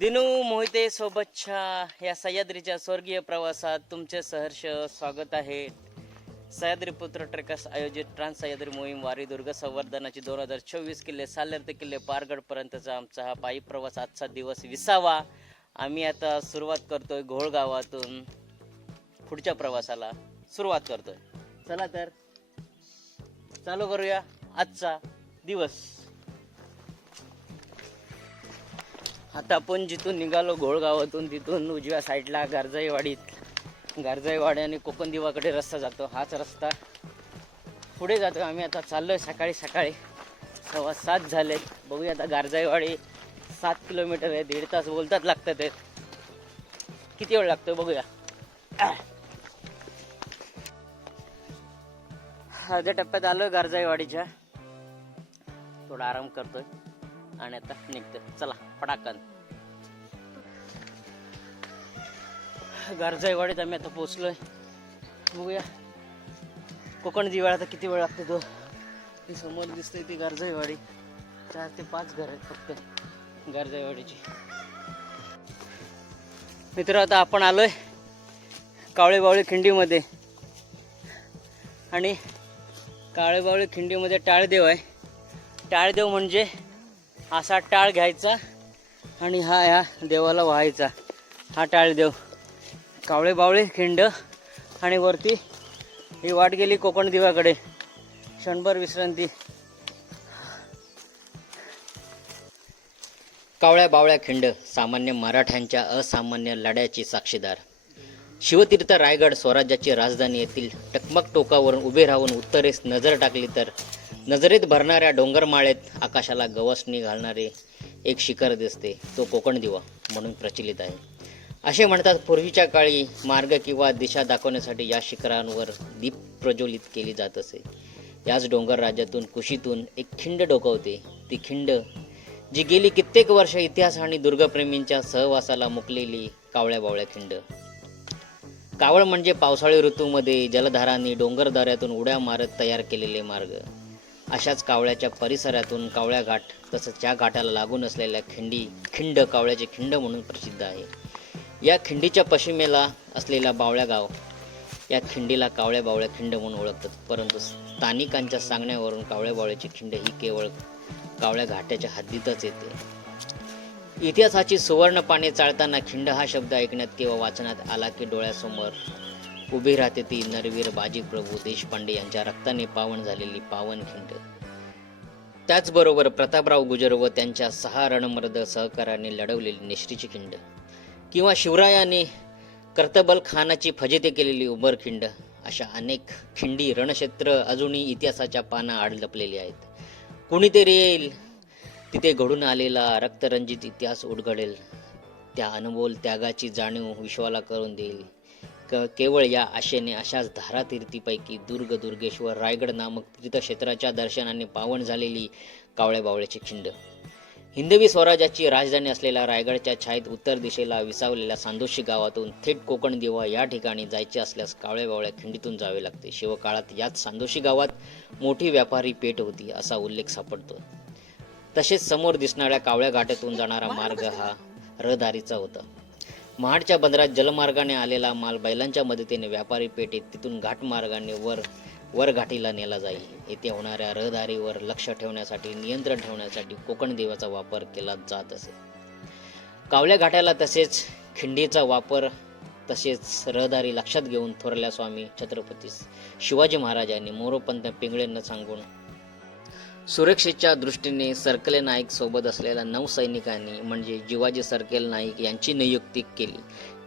दिनू मोहिते सोबतच्या या सह्याद्रीच्या स्वर्गीय प्रवासात तुमचे सहर्ष स्वागत आहे. सह्याद्री पुत्र ट्रेकर्स आयोजित ट्रान्स सह्याद्री मोहीम वारी दुर्ग संवर्धनाची 2024 किल्ले साल्हेर ते किल्ले पारगड पर्यंतचा आमचा हा पायी प्रवास आजचा दिवस 20वा. आम्ही आता सुरुवात करतोय घोळ गावातून पुढच्या प्रवासाला सुरुवात करतोय. चला तर चालू करूया आजचा दिवस. आता आपण जिथून निघालो घोळगावातून तिथून उजव्या साईडला गारजाईवाडी आणि कोकण दिवाकडे रस्ता जातो. हाच रस्ता पुढे जातो. आम्ही आता चाललोय सकाळी 7:15 झालेत. बघूया आता गारजाईवाडी 7 किलोमीटर आहे. 1.5 तास बोलतात लागतात ते. किती वेळ लागतो बघूया. अर्ध्या टप्प्यात आलोय गारजाईवाडीच्या. थोडा आराम करतोय आणि आता निघतोय. चला पटाकन. गारजाईवाडीत आम्ही आता पोचलोय. बघूया कोकण दिवाळा आता किती वेळ लागतो तो. ती समोर दिसते ती गारजाईवाडी. 4 ते 5 घर आहेत फक्त गारजाईवाडीची. मित्र आता आपण आलोय कावळेबावळी खिंडीमध्ये आणि कावळेबावळी खिंडीमध्ये टाळदेव आहे. टाळदेव म्हणजे असा टाळ घ्यायचा आणि हा ह्या देवाला व्हायचा. हा टाळदेव कावळेबावळी खिंड आणि वरती ही वाट गेली कोकण दिवाकडे. क्षणभर विश्रांती. कावळ्या खिंड सामान्य मराठ्यांच्या असामान्य लढ्याची साक्षीदार. शिवतीर्थ रायगड स्वराज्याची राजधानी येथील टकमक टोकावरून उभे राहून उत्तरेस नजर टाकली तर नजरेत भरणाऱ्या डोंगरमाळेत आकाशाला गवसणी घालणारे एक शिखर दिसते. तो कोकण दिवा म्हणून प्रचलित आहे. असे म्हणतात पूर्वीच्या काळी मार्ग किंवा दिशा दाखवण्यासाठी या शिखरांवर दीप प्रज्वलित केली जात असे. याच डोंगर राज्यातून कुशीतून एक खिंड डोकावते. ती खिंड जी गेली कित्येक वर्ष इतिहास आणि दुर्गप्रेमींच्या सहवासाला मुकलेली कावळ्या खिंड. कावळ म्हणजे पावसाळी ऋतूमध्ये जलधारांनी डोंगरदऱ्यातून उड्या मारत तयार केलेले मार्ग. अशाच कावळ्याच्या परिसरातून कावळ्या घाट तसंच त्या घाटाला लागून असलेल्या खिंड कावळ्याचे खिंड म्हणून प्रसिद्ध आहे. या खिंडीच्या पश्चिमेला असलेला बावळ्या गाव या खिंडीला कावळ्या खिंड म्हणून ओळखतात. परंतु स्थानिकांच्या सांगण्यावरून कावळ्याची खिंड ही केवळ कावळ्या घाटाच्या हद्दीतच येते. इतिहासाची सुवर्ण पाने चाळताना खिंड हा शब्द ऐकण्यात किंवा वाचण्यात आला की डोळ्यासमोर उभी राहते ती नरवीर बाजीप्रभू देशपांडे यांच्या रक्ताने पावन झालेली पावन खिंड. त्याचबरोबर प्रतापराव गुजर व त्यांच्या 6 रणमर्द सहकार्याने लढवलेली नेश्रीची खिंड किंवा शिवरायाने कर्तबल खानाची फजिती केलेली उमर खिंड. अशा अनेक खिंडी रणक्षेत्र अजूनही इतिहासाच्या पाना आड लपलेली आहेत. कुणीतरी येईल तिथे घडून आलेला रक्तरंजित इतिहास उलगडेल. त्या अनमोल त्यागाची जाणीव विश्वाला करून देईल. केवळ या आशेने अशाच धारातीर्थीपैकी दुर्गेश्वर रायगड नामक तीर्थक्षेत्राच्या दर्शनाने पावन झालेली कावळ्याची खिंड. हिंदवी स्वराज्याची राजधानी असलेल्या रायगडच्या छायेत उत्तर दिशेला विसावलेल्या सांदोशी गावातून थेट कोकण दिवा या ठिकाणी जायचे असल्यास कावळ्या खिंडीतून जावे लागते. शिवकाळात याच सांदोशी गावात मोठी व्यापारी पेठ होती असा उल्लेख सापडतो. तसेच समोर दिसणाऱ्या कावळ्या घाटातून जाणारा मार्ग हा रहदारीचा होता. महाडच्या बंदरात जलमार्गाने आलेला माल बैलांच्या मदतीने व्यापारी पेठेत तिथून घाटमार्गाने वर घाटीला नेला जाई. येथे होणाऱ्या रहदारीवर लक्ष ठेवण्यासाठी नियंत्रण ठेवण्यासाठी कोकण देवाचा वापर केला जात असे. कावळ्या घाटाला तसेच खिंडीचा वापर तसेच रहदारी लक्षात घेऊन थोरल्या स्वामी छत्रपती शिवाजी महाराजांनी मोरोपंत पिंगळेंना सांगून सुरक्षेच्या दृष्टीने सरकले नाईक सोबत असलेल्या 9 सैनिकांनी म्हणजे जिवाजी सरकेल नाईक यांची नियुक्ती केली.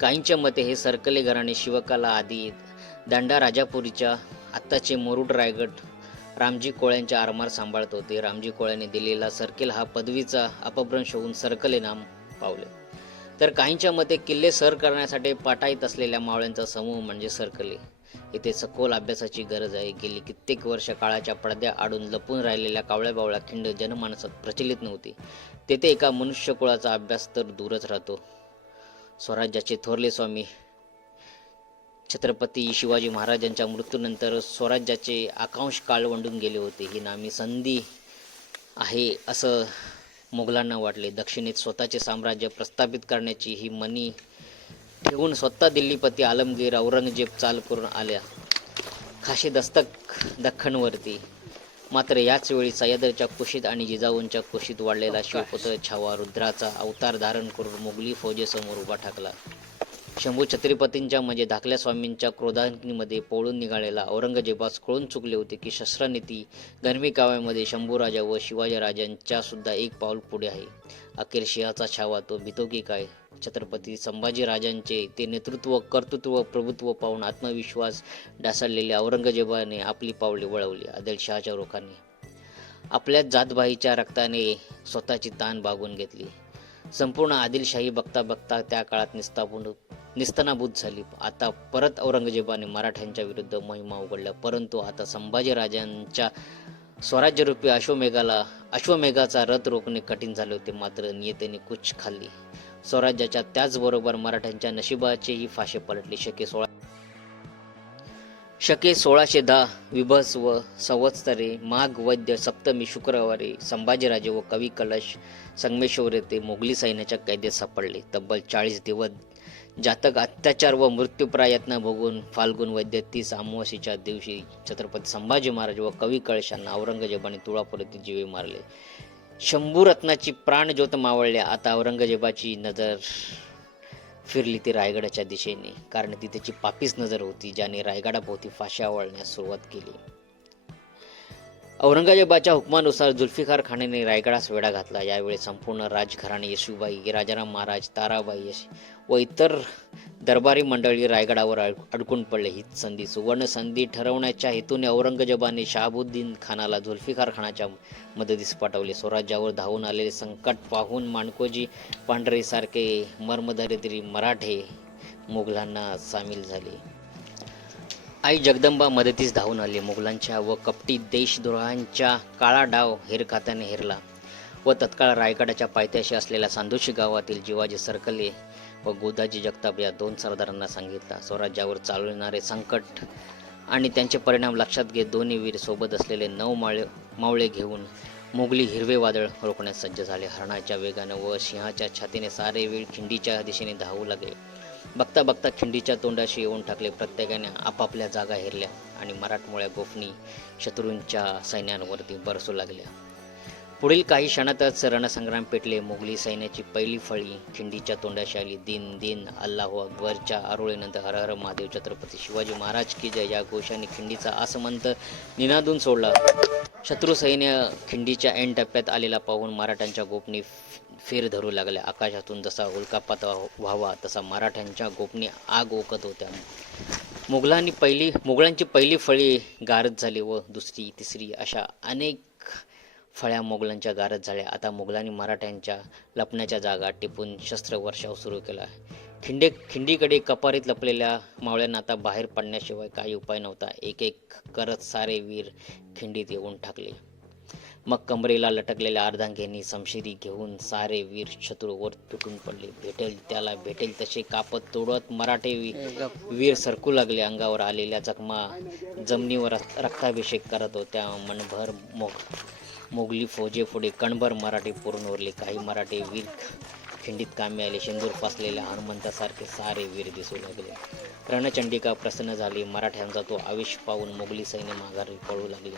काहींच्या मते हे सरकले घराणे शिवकाला आधी दांडा राजापुरीच्या आत्ताचे मुरुड रायगड रामजी कोळ्यांच्या आरमार सांभाळत होते. रामजी कोळ्यांनी दिलेला सरकेल हा पदवीचा अपभ्रंश होऊन सरकले नाम पावले. तर काहींच्या मते किल्ले सर करण्यासाठी पाठायत असलेल्या मावळ्यांचा समूह म्हणजे सरकले. येथे सखोल अभ्यासाची गरज आहे. गेली कित्येक वर्ष काळाच्या पडद्या आडून लपून राहिलेल्या कावळ्या खिंड जनमानसात प्रचलित नव्हती. तेथे एका मनुष्यकुळाचा अभ्यास तर दूरच राहतो. स्वराज्याचे थोरले स्वामी छत्रपती शिवाजी महाराजांच्या मृत्यूनंतर स्वराज्याचे आकांश काळवंडून गेले होते. ही नामी संधी आहे असं मुघलांना वाटले दक्षिणेत स्वतःचे साम्राज्य प्रस्थापित करण्याची ही मनी ठेवून स्वतः दिल्लीपती आलमगीर औरंगजेब चाल करून आल्या खाशी दख्खनवरती. मात्र याच वेळी सह्याद्रीच्या कुशीत आणि जिजाऊंच्या कुशीत वाढलेला शिवपुत्र छावा रुद्राचा अवतार धारण करून मोगली फौजेसमोर उभा ठाकला. शंभू छत्रपतींच्या म्हणजे धाकल्या स्वामींच्या क्रोधाग्नीमध्ये पळून निघालेला औरंगजेबास कळून चुकले होते की शस्त्रनीती गरमी-काव्यामध्ये शंभूराजा व शिवाजीराजांच्या सुद्धा एक पाऊल पुढे आहे. अखेर सिंहाचा छावा तो भितो की काय? छत्रपती संभाजीराजांचे ते नेतृत्व, कर्तृत्व, प्रभुत्व पाहून आत्मविश्वास ढासळलेल्या औरंगजेबाने आपली पावले वळवली. आदिलशहाच्या रोखाने आपल्याच जातभाईच्या रक्ताने स्वतःची तान बागून घेतली. संपूर्ण आदिलशाही बघता बघता त्या काळात निस्तनाभूत झाली. आता परत औरंगजेबाने मराठ्यांच्या विरुद्ध मोहिमा उघडल्या. परंतु आता संभाजीराजांच्या स्वराज्यरूपी अश्वमेघाचा रथ रोखणे कठीण झाले होते. मात्र नियतीने कुच खाल्ली. स्वराज्याच्या त्याचबरोबर मराठ्यांच्या नशिबाचेही फाशे पलटले. शके 1610 विभस व संवत्सरे माघ वैद्य सप्तमी शुक्रवारी संभाजीराजे व कवी कलश संगमेश्वर येथे मोगली सैन्याच्या कैदेत सापडले. तब्बल 40 दिवस जातक अत्याचार व मृत्यूप्राय यत्न भोगून फाल्गुन वैद्य 30 अमावास्येच्या दिवशी छत्रपती संभाजी महाराज व कवी कलश यांना औरंगजेबाने तुळापूर येथे जीवे मारले. शंभूरत्नाची प्राणज्योत मावळल्या. आता औरंगजेबाची नजर फिरली ती रायगडाच्या दिशेने, कारण ती त्याची पापीच नजर होती ज्याने रायगडाभोवती फाश्या वळण्यास सुरुवात केली. औरंगजेबाच्या हुकमानुसार जुल्फिकार खानाने रायगडास वेढा घातला. यावेळी संपूर्ण राजघराणे, येशूबाई, राजाराम महाराज, ताराबाई व इतर दरबारी मंडळी रायगडावर अडकून पडले. ही संधी सुवर्ण संधी ठरवण्याच्या हेतूने औरंगजेबाने शहाबुद्दीन खानाला जुल्फिकार खानाच्या मदतीस पाठवले. स्वराज्यावर धावून आलेले संकट पाहून माणकोजी पांढरेसारखे मर्मधारी मराठे मुघलांना सामील झाले. आई जगदंबा मदतीस धावून आली. मुघलांच्या व कपटी देशद्रोहांच्या काळा डाव हेरखात्याने हेरला व तत्काळ रायगडाच्या पायथ्याशी असलेल्या सांदोशी गावातील जिवाजी सरकले व गोदाजी जगताप या 2 सरदारांना सांगितला. स्वराज्यावर चालू येणारे संकट आणि त्यांचे परिणाम लक्षात घेत दोन्ही वीर सोबत असलेले 9 मावळे घेऊन मोगली हिरवे वादळ रोखण्यास सज्ज झाले. हरणाच्या वेगाने व सिंहाच्या छातीने सारे वीर खिंडीच्या दिशेने धावू लागले. बघता बघता खिंडीच्या तोंडाशी येऊन टाकले. प्रत्येकाने आपापल्या जागा हेरल्या आणि मराठमोळ्या गोफणी शत्रूंच्या सैन्यांवरती बरसू लागल्या. पुढील काही क्षणातच रणसंग्राम पेटले. मोगली सैन्याची पहिली फळी खिंडीच्या तोंडाशी आली. दिन दिन अल्लाहू अकबरच्या आरोळीनंतर हर हर महादेव छत्रपती शिवाजी महाराज की जय या घोषाने खिंडीचा आसमंत निनादून सोडला. शत्रू सैन्य खिंडीच्या ऐन टप्प्यात आलेला पाहून मराठ्यांच्या गोपनी फेर धरू लागल्या. आकाशातून जसा उल्कापात व्हावा तसा मराठ्यांच्या गोपनी आग ओकत होत्या. मुघलांची पहिली फळी गारद झाली व दुसरी, तिसरी अशा अनेक फळ्या मोगलांच्या गारद झाल्या. आता मुघलांनी मराठ्यांच्या लपण्याच्या जागा टिपून शस्त्र वर्षाव सुरू केला. खिंडीकडे कपारीत लपलेल्या मावळ्यांना आता बाहेर पडण्याशिवाय काही उपाय नव्हता. एक एक करत सारे वीर खिंडीत येऊन ठाकले. मग कमरेला लटकलेल्या अर्धांगिनी समशिरी घेऊन सारे वीर शत्रूवर तुटून पडले. भेटेल तसे कापत तोडत मराठे वीर सरकू लागले. अंगावर आलेल्या जखमा जमिनीवर रक्ताभिषेक करत होत्या. मनभर मोगली फौजे पुढे कणभर मराठी पुरून उरले. काही मराठी वीर खिंडीत कामी आले. शेंदूर फासलेल्या हनुमंतासारखे सारे वीर दिसू लागले. रणचंडिका प्रसन्न झाली. मराठ्यांचा तो आवेश पाहून मोगली सैन्य माघारी पळू लागले.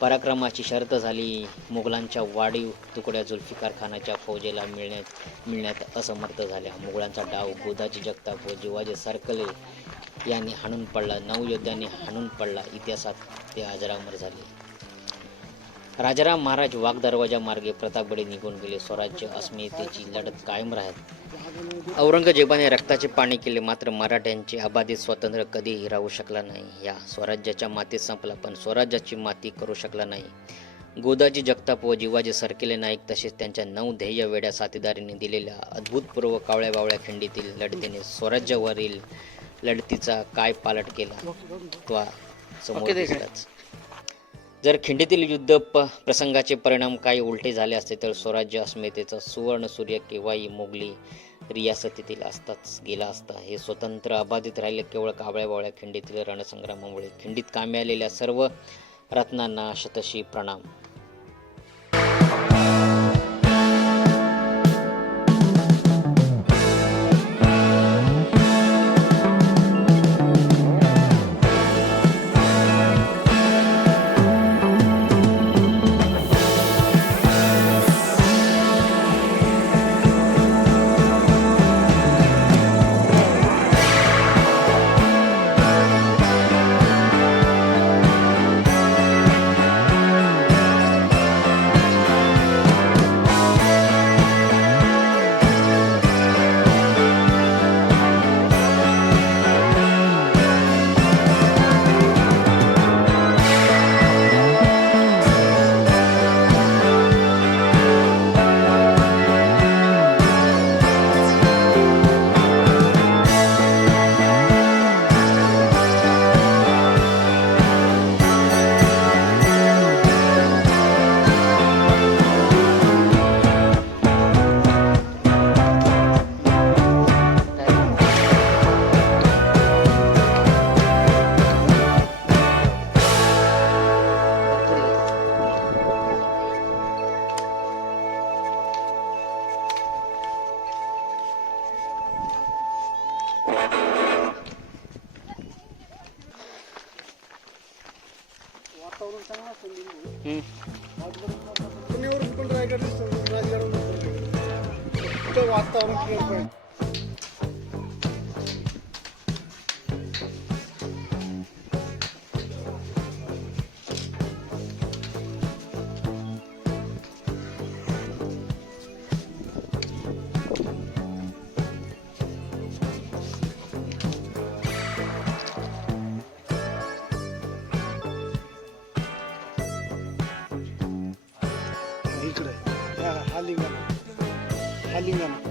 पराक्रमाची शर्त झाली. मुघलांच्या वाढीव तुकड्या जुल्फिकार खानाच्या फौजेला मिळण्यात असमर्थ झाल्या. मुघलांचा डाव गोदाजी जगताप व जिवाजी सरकले यांनी हाणून पडला. 9 योद्ध्यांनी हाणून पडला. इतिहासात ते अजरामर झाले. राजाराम महाराज वाघ दरवाजा मार्गे प्रतापगडे निघून गेले. स्वराज्य अस्मितेची लढत कायम राहत औरंगजेबाने रक्ताचे पाणी केले. मात्र मराठ्यांचे अबाधित स्वातंत्र्य कधीही हिरावू शकला नाही. या स्वराज्याच्या मातीत संपला, पण स्वराज्याची माती करू शकला नाही. गोदाजी जगताप व जिवाजी सरकेले नाईक तसेच त्यांच्या 9 ध्येय वेड्या साथीदारीने दिलेल्या अद्भुतपूर्व कावळ्या बावळ्या खिंडीतील लढतीने स्वराज्यावरील लढतीचा काय पालट केला तो समोर दिसलाच. जर खिंडीतील युद्ध प्रसंगाचे परिणाम काही उलटे झाले असते तर स्वराज्य अस्मितेचा सुवर्ण सूर्य केव्हाही मोगली रियासतीतील असताच गेला असता. हे स्वतंत्र अबाधित राहिले केवळ कावळ्या बावळ्या खिंडीतील रणसंग्रामामुळे. खिंडीत कामी आलेल्या सर्व रत्नांना शतशी प्रणाम. हं. पुण्यावरून पण रायगड दिसतो, राजगडावरून पण रायगड. फक्त वातावरण क्लिअर पाहिजे. इकडे हा लिंगाणा